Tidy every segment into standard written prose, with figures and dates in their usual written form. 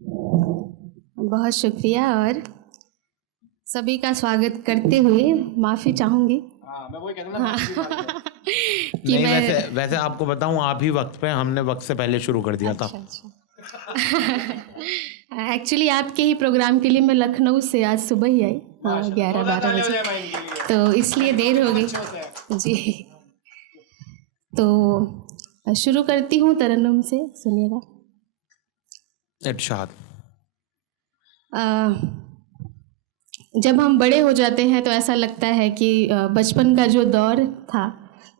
बहुत शुक्रिया और सभी का स्वागत करते हुए माफ़ी चाहूँगी। मैं वही कहता था कि नहीं, मैं वैसे आपको बताऊं, आप ही वक्त पे, हमने वक्त से पहले शुरू कर दिया था। एक्चुअली आपके ही प्रोग्राम के लिए मैं लखनऊ से आज सुबह ही आई 11-12 बजे, तो इसलिए देर हो गई जी। तो शुरू करती हूँ तरन्नुम से, सुनिएगा। इरशाद। जब हम बड़े हो जाते हैं तो ऐसा लगता है कि बचपन का जो दौर था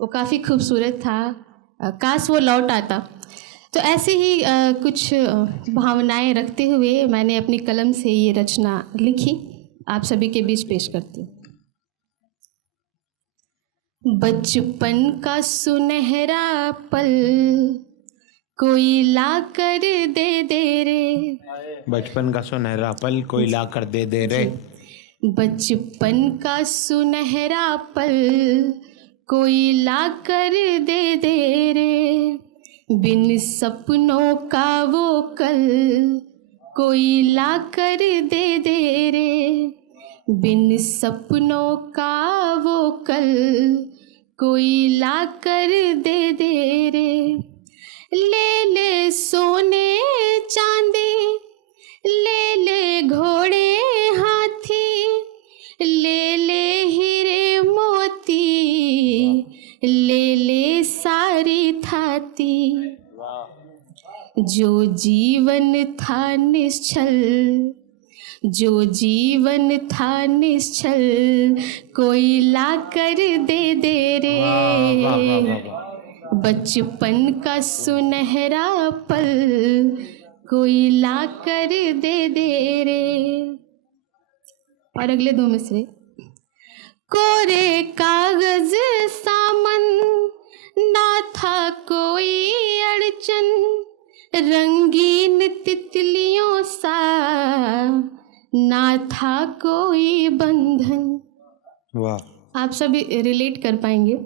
वो काफ़ी खूबसूरत था, काश वो लौट आता। तो ऐसे ही कुछ भावनाएं रखते हुए मैंने अपनी कलम से ये रचना लिखी, आप सभी के बीच पेश करती हूँ। बचपन का सुनहरा पल कोई ला कर दे दे रे, बचपन का सुनहरा पल कोई ला कर दे दे रे। बचपन का सुनहरा पल कोई ला कर दे दे रे, बिन सपनों का वो कल कोई ला कर दे दे रे, बिन सपनों का वो कल कोई ला कर दे दे रे। ले ले सोने चांदी, ले ले घोड़े हाथी, ले ले हीरे मोती, ले ले सारी थाती। जो जीवन था निश्चल, जो जीवन था निश्चल कोई ला कर दे दे रे। बचपन का सुनहरा पल कोई ला कर दे दे रे। और अगले दो मिसरे। कोरे कागज सामन ना था कोई अड़चन, रंगीन तितलियों सा ना था कोई बंधन। वाह, आप सभी रिलेट कर पाएंगे।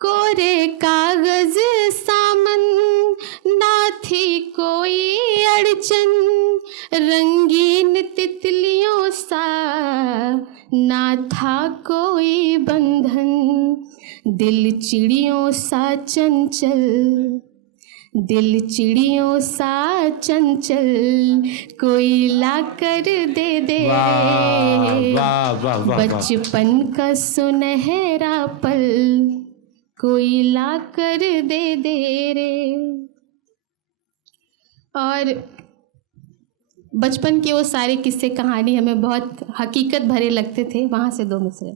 कोरे कागज सामन ना थी कोई अड़चन, रंगीन तितलियों सा ना था कोई बंधन। दिल चिड़ियों सा चंचल, दिल चिड़ियों सा चंचल कोई ला कर दे दे। बचपन का सुनहरा पल कोई ला कर दे दे रे। और बचपन के वो सारे किस्से कहानी हमें बहुत हकीकत भरे लगते थे। वहाँ से दो मिसरे।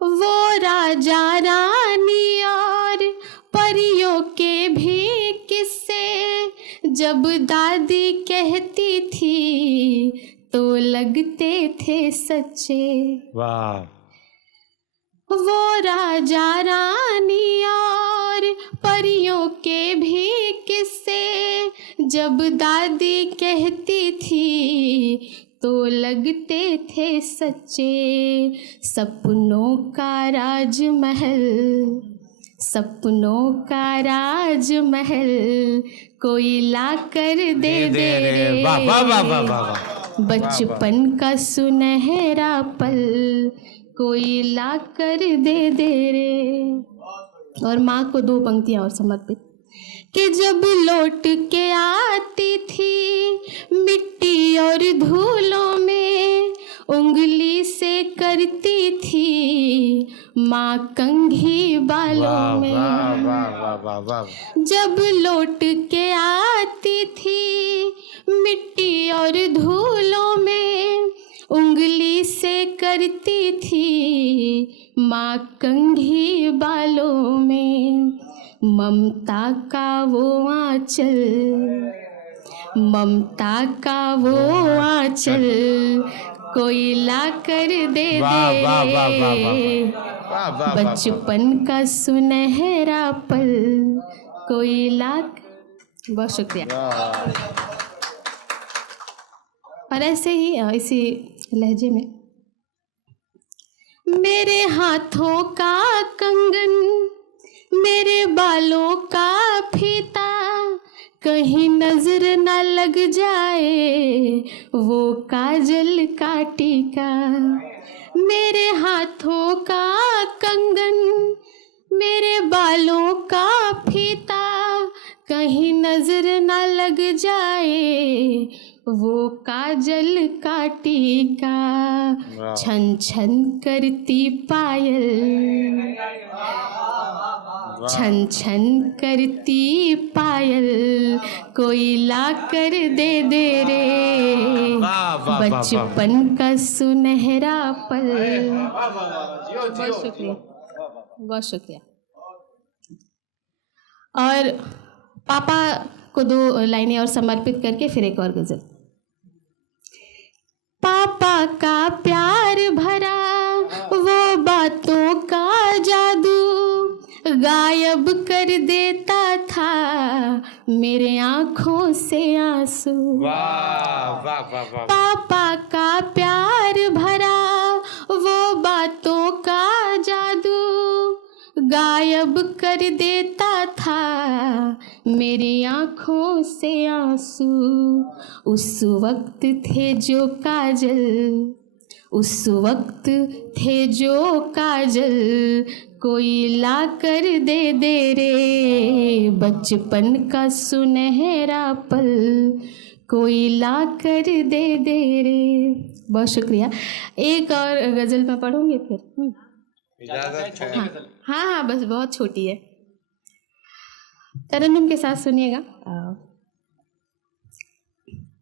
वो राजा रानी और परियों के भी किस्से जब दादी कहती थी तो लगते थे सच्चे। वाह। वो राजा रानी और परियों के भी किस्से जब दादी कहती थी तो लगते थे सच्चे। सपनों का राजमहल, सपनों का राजमहल कोई ला कर दे दे रे। बचपन का सुनहरा पल कोई ला कर दे दे रे। और माँ को दो पंक्तियाँ और समर्पित। कि जब लौट के आती थी मिट्टी और धूलों में, उंगली से करती थी माँ कंघी बालों में। जब लौट के आती थी मिट्टी और धूलों में, उंगली से करती थी माँ कंघी बालों में। ममता का वो आंचल, ममता का वो आंचल कोई ला कर दे दे। बचपन का सुनहरा पल कोई ला। बहुत शुक्रिया। और ऐसे ही इसी लहजे में। मेरे हाथों का कंगन, मेरे बालों का फीता, कहीं नजर ना लग जाए वो काजल का टीका, मेरे हाथों का कंगन, मेरे बालों का फीता, कहीं नजर ना लग जाए वो काजल का टीका, छन छन करती पायल, छन छन करती पायल, कोई ला कर दे दे रे, वाह, वाह, वाह, बचपन का सुनहरा पल। जियो जियो बहुत शुक्रिया, बहुत शुक्रिया। और पापा को 2 लाइनें और समर्पित करके फिर एक और गजल। पापा का प्यार भरा वो बातों का जादू, गायब कर देता था मेरे आँखों से आंसू। वाह वाह वाह वाह। पापा का प्यार भरा वो बातों का जादू, गायब कर देता था मेरी आँखों से आंसू। उस वक्त थे जो काजल, उस वक्त थे जो काजल, कोई ला कर दे दे रे, बचपन का सुनहरा पल, कोई ला कर दे दे रे। बहुत शुक्रिया। एक और गज़ल मैं पढ़ूंगी फिर। इजाजत है। हाँ हाँ, बस बहुत छोटी है, तरन्नुम के साथ सुनिएगा।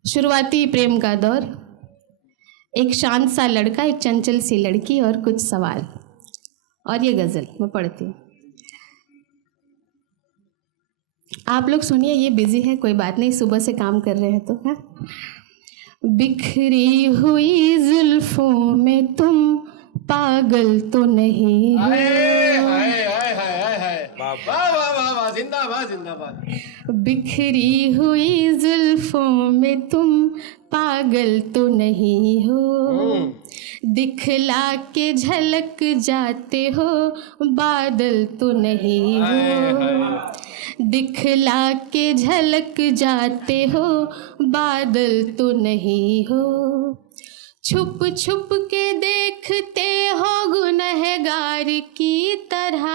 शुरुआती प्रेम का दौर, एक शांत सा लड़का, एक चंचल सी लड़की और कुछ सवाल। और ये गज़ल मैं पढ़ती हूँ, आप लोग सुनिए। ये बिजी है, कोई बात नहीं, सुबह से काम कर रहे हैं तो। हाँ, बिखरी हुई जुल्फों में तुम पागल तो नहीं हो, वाह वाह वाह वाह, जिंदाबाद जिंदाबाद। बिखरी हुई जुल्फों में तुम पागल तो नहीं हो, दिखला के झलक जाते हो बादल तो नहीं हो, दिखला के झलक जाते हो बादल तो नहीं हो, छुप छुप के देखते हो गुनहगार की तरह,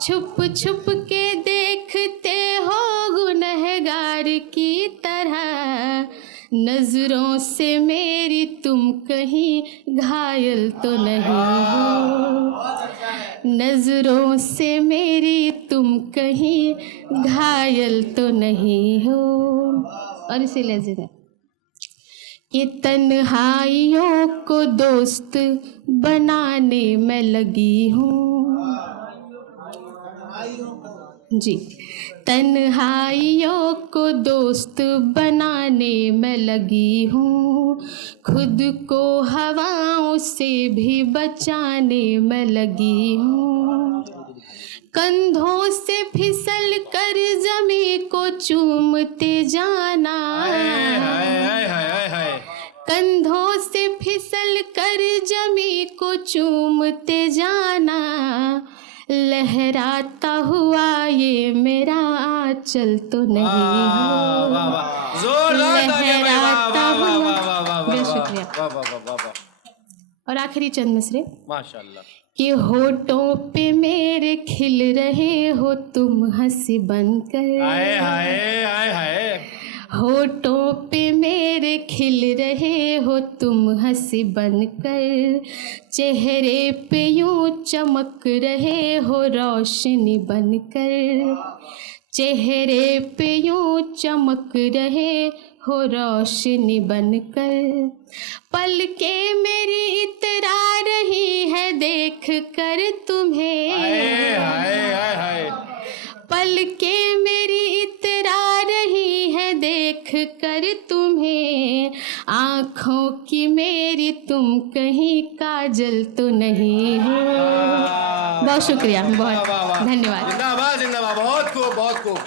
छुप छुप के देखते हो गुनहगार की तरह, नजरों से मेरी तुम कहीं घायल तो नहीं हो, नजरों से मेरी तुम कहीं घायल तो नहीं हो। और इसी लहजे में कि तन्हाइयों को दोस्त बनाने में लगी हूँ जी, तन्हाइयों को दोस्त बनाने में लगी हूँ, खुद को हवाओं से भी बचाने में लगी हूँ, कंधों से फिसल कर जमी को चूमते जाना, कंधों से फिसल कर जमी को चूमते जाना, लहराता हुआ ये मेरा आंचल तो नहीं हो, लहराता हुआ। बहुत शुक्रिया। और आखिरी चंद मिसरे। माशाल्लाह। कि होठों पे मेरे खिल रहे हो तुम हंसी बनकर, हाय हाय हाय हाय, होठों पे मेरे खिल रहे हो तुम हंसी बनकर, चेहरे पे यूं चमक रहे हो रोशनी बनकर, चेहरे पे यूं चमक रहे हो रोशनी बनकर, पलकें मेरी इतरा रही है देख कर तुम्हें, हाय हाय हाय, पलकें मेरी इतरा रही है देख कर तुम्हें, आँखों की मेरी तुम कहीं काजल तो नहीं हो। बहुत शुक्रिया, बहुत धन्यवाद। जिंदाबाद जिंदाबाद, बहुत खूब बहुत खूब।